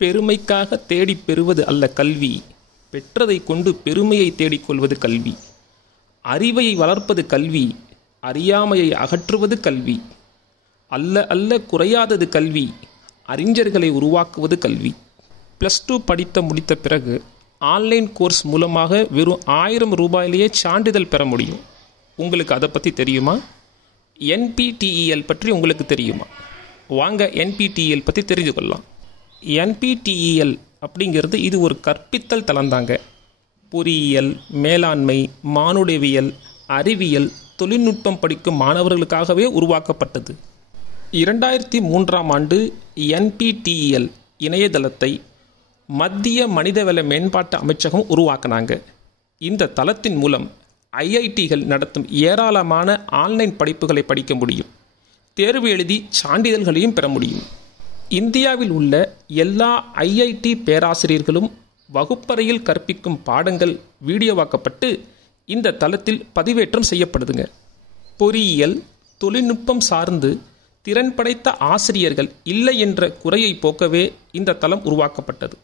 பெருமைக்காக தேடிப் பெறுவது அல்ல கல்வி, பெற்றதை கொண்டு பெருமையை தேடிக்கொள்வது கல்வி. அறிவையை வளர்ப்பது கல்வி, அறியாமையை அகற்றுவது கல்வி. அல்ல அல்ல குறையாதது கல்வி, அறிஞர்களை உருவாக்குவது கல்வி. +2 படித்த முடித்த பிறகு ஆன்லைன் கோர்ஸ் மூலமாக வெறும் 1000 ரூபாயிலேயே சான்றிதழ் பெற முடியும். உங்களுக்கு அதை பற்றி தெரியுமா? NPTEL பற்றி உங்களுக்கு தெரியுமா? வாங்க NPTEL பற்றி தெரிஞ்சு கொள்ளலாம். NPTEL அப்படிங்கிறது இது ஒரு கற்பித்தல் தளந்தாங்க. பொறியியல், மேலாண்மை, மானுடவியல், அறிவியல், தொழில்நுட்பம் படிக்கும் மாணவர்களுக்காகவே உருவாக்கப்பட்டது. 2003ஆம் ஆண்டு NPTEL இணையதளத்தை மத்திய மனிதவள மேம்பாட்டு அமைச்சகம் உருவாக்கினாங்க. இந்த தளத்தின் மூலம் IITகள் நடத்தும் ஏராளமான ஆன்லைன் படிப்புகளை படிக்க முடியும். தேர்வு எழுதி சான்றிதழ்களையும் பெற முடியும். இந்தியாவில் உள்ள எல்லா IIT பேராசிரியர்களும் வகுப்பறையில் கற்பிக்கும் பாடங்கள் வீடியோவாக்கப்பட்டு இந்த தளத்தில் பதிவேற்றம் செய்யப்படுதுங்க. பொறியியல், தொழில்நுட்பம் சார்ந்து திறன் படைத்த ஆசிரியர்கள் இல்லை என்ற குறையை போக்கவே இந்த தளம் உருவாக்கப்பட்டது.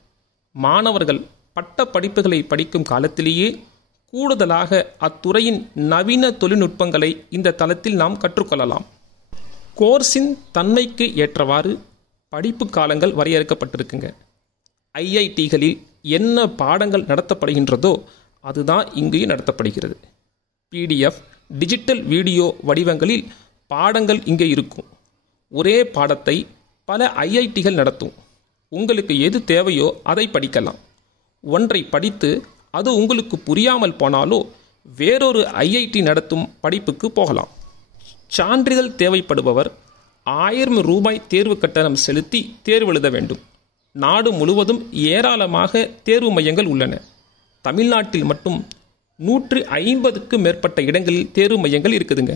மாணவர்கள் பட்ட படிப்புகளை படிக்கும் காலத்திலேயே கூடுதலாக அத்துறையின் நவீன தொழில்நுட்பங்களை இந்த தளத்தில் நாம் கற்றுக்கொள்ளலாம். கோர்ஸின் தன்மைக்கு ஏற்றவாறு படிப்பு காலங்கள் வரையறுக்கப்பட்டிருக்குங்க. IITகளில் என்ன பாடங்கள் நடத்தப்படுகின்றதோ அதுதான் இங்கேயும் நடத்தப்படுகிறது. PDF, டிஜிட்டல் வீடியோ வடிவங்களில் பாடங்கள் இங்கே இருக்கும். ஒரே பாடத்தை பல IITகள் நடத்தும். உங்களுக்கு எது தேவையோ அதை படிக்கலாம். ஒன்றை படித்து அது உங்களுக்கு புரியாமல் போனாலோ வேறொரு IIT நடத்தும் படிப்புக்கு போகலாம். சான்றிதழ் தேவைப்படுபவர் 1000 ரூபாய் தேர்வு கட்டணம் செலுத்தி தேர்வு எழுத வேண்டும். நாடு முழுவதும் ஏராளமாக தேர்வு மையங்கள் உள்ளன. தமிழ்நாட்டில் மட்டும் 150க்கும் மேற்பட்ட இடங்களில் தேர்வு மையங்கள் இருக்குதுங்க.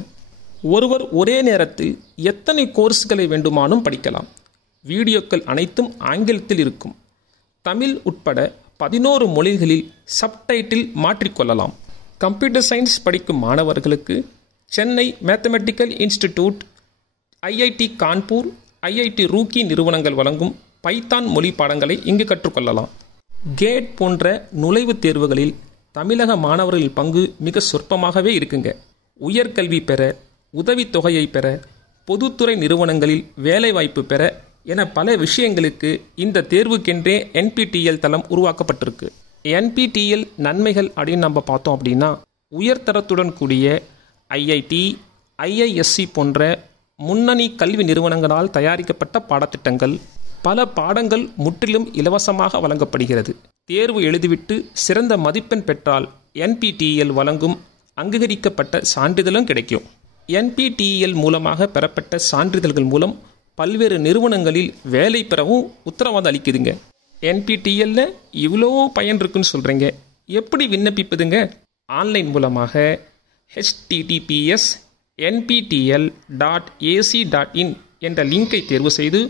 ஒருவர் ஒரே நேரத்தில் எத்தனை கோர்ஸ்களை வேண்டுமானும் படிக்கலாம். வீடியோக்கள் அனைத்தும் ஆங்கிலத்தில் இருக்கும். தமிழ் உட்பட 11 மொழிகளில் சப்டைட்டில் மாற்றிக்கொள்ளலாம். கம்ப்யூட்டர் சயின்ஸ் படிக்கும் மாணவர்களுக்கு Chennai mathematical institute, IIT Kanpur, IIT Roorkee நிறுவனங்கள் வழங்கும் பைத்தான் மொழி பாடங்களை இங்கு கற்றுக்கொள்ளலாம். கேட் போன்ற நுழைவுத் தேர்வுகளில் தமிழக மாணவர்களின் பங்கு மிக சொற்பமாகவே இருக்குங்க. உயர்கல்வி பெற, உதவித்தொகையை பெற, பொதுத்துறை நிறுவனங்களில் வேலைவாய்ப்பு பெற என பல விஷயங்களுக்கு இந்த தேர்வுக்கென்றே NPTEL தளம் உருவாக்கப்பட்டிருக்கு. NPTEL நன்மைகள் அப்படின்னு நம்ம பார்த்தோம் அப்படின்னா, உயர்தரத்துடன் கூடிய IIT, IISc போன்ற முன்னணி கல்வி நிறுவனங்களால் தயாரிக்கப்பட்ட பாடத்திட்டங்கள், பல பாடங்கள் முற்றிலும் இலவசமாக வழங்கப்படுகிறது. தேர்வு எழுதிவிட்டு சிறந்த மதிப்பெண் பெற்றால் NPTEL வழங்கும் அங்கீகரிக்கப்பட்ட சான்றிதழும் கிடைக்கும். NPTEL மூலமாக பெறப்பட்ட சான்றிதழ்கள் மூலம் பல்வேறு நிறுவனங்களில் வேலை பெறவும் உத்தரவாதம் அளிக்குதுங்க. NPTEL இவ்வளோ பயன் இருக்குன்னு சொல்கிறீங்க, எப்படி விண்ணப்பிப்பதுங்க? ஆன்லைன் மூலமாக https://nptel.ac.in என்ற லிங்கை தேர்வு செய்து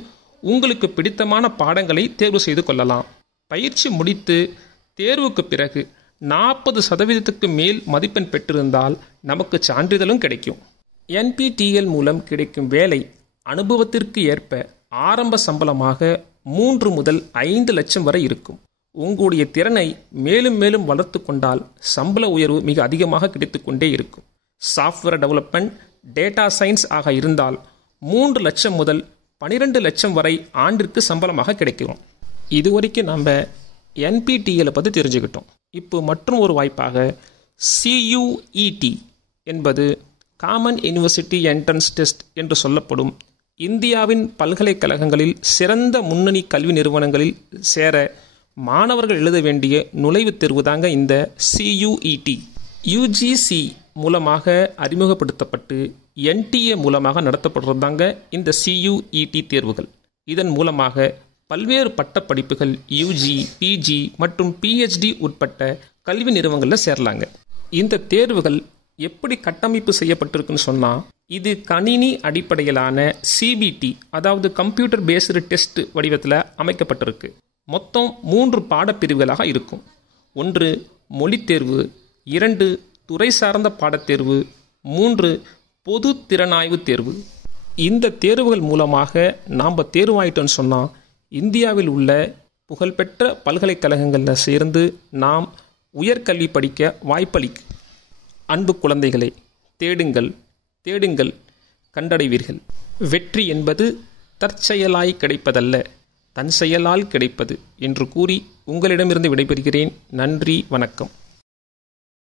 உங்களுக்கு பிடித்தமான பாடங்களை தேர்வு செய்து கொள்ளலாம். பயிற்சி முடித்து தேர்வுக்கு பிறகு 40% மேல் மதிப்பெண் பெற்றிருந்தால் நமக்கு சான்றிதழும் கிடைக்கும். NPTEL மூலம் கிடைக்கும் வேலை அனுபவத்திற்கு ஏற்ப ஆரம்ப சம்பளமாக 3 முதல் 5 லட்சம் வரை இருக்கும். உங்களுடைய திறனை மேலும் மேலும் வளர்த்து கொண்டால் சம்பள உயர்வு மிக அதிகமாக கிடைத்து கொண்டே இருக்கும். சாஃப்ட்வேர் டெவலப்மெண்ட், டேட்டா சயின்ஸ் ஆக இருந்தால் 3 லட்சம் முதல் 12 லட்சம் வரை ஆண்டிற்கு சம்பளமாக கிடைக்கும். இதுவரைக்கும் நம்ம NPTEL பற்றி தெரிஞ்சுக்கிட்டோம். இப்போ மற்றும் ஒரு வாய்ப்பாக CUET என்பது காமன் யூனிவர்சிட்டி என்ட்ரன்ஸ் டெஸ்ட் என்று சொல்லப்படும் இந்தியாவின் பல்கலைக்கழகங்களில் சிறந்த முன்னணி கல்வி நிறுவனங்களில் சேர மாணவர்கள் எழுத வேண்டிய நுழைவுத் தேர்வு தாங்க இந்த CUET. UGC மூலமாக அறிமுகப்படுத்தப்பட்டு NTA மூலமாக நடத்தப்படுறது தாங்க இந்த CUET தேர்வுகள். இதன் மூலமாக பல்வேறு பட்ட படிப்புகள் UG, PG மற்றும் PhD உட்பட்ட கல்வி நிறுவனங்களில் சேரலாங்க. இந்த தேர்வுகள் எப்படி கட்டமைப்பு செய்யப்பட்டிருக்குன்னு சொன்னால், இது கணினி அடிப்படையிலான CBT, அதாவது கம்ப்யூட்டர் பேஸ்டு டெஸ்ட் வடிவத்தில் அமைக்கப்பட்டிருக்கு. மொத்தம் 3 பாடப்பிரிவுகளாக இருக்கும். 1 மொழித் தேர்வு, 2 துறை சார்ந்த பாடத்தேர்வு, 3 பொது திறனாய்வு தேர்வு. இந்த தேர்வுகள் மூலமாக நாம் தேர்வாயிட்டோன்னு சொன்னால் இந்தியாவில் உள்ள புகழ்பெற்ற பல்கலைக்கழகங்களில் சேர்ந்து நாம் உயர்கல்வி படிக்க வாய்ப்பளிக்கு. அன்பு குழந்தைகளே, தேடுங்கள் தேடுங்கள், கண்டடைவீர்கள். வெற்றி என்பது தற்செயலாய் கிடைப்பதல்ல, தன் செயலால் கிடைப்பது என்று கூறி உங்களிடமிருந்து விடைபெறுகிறேன். நன்றி, வணக்கம்.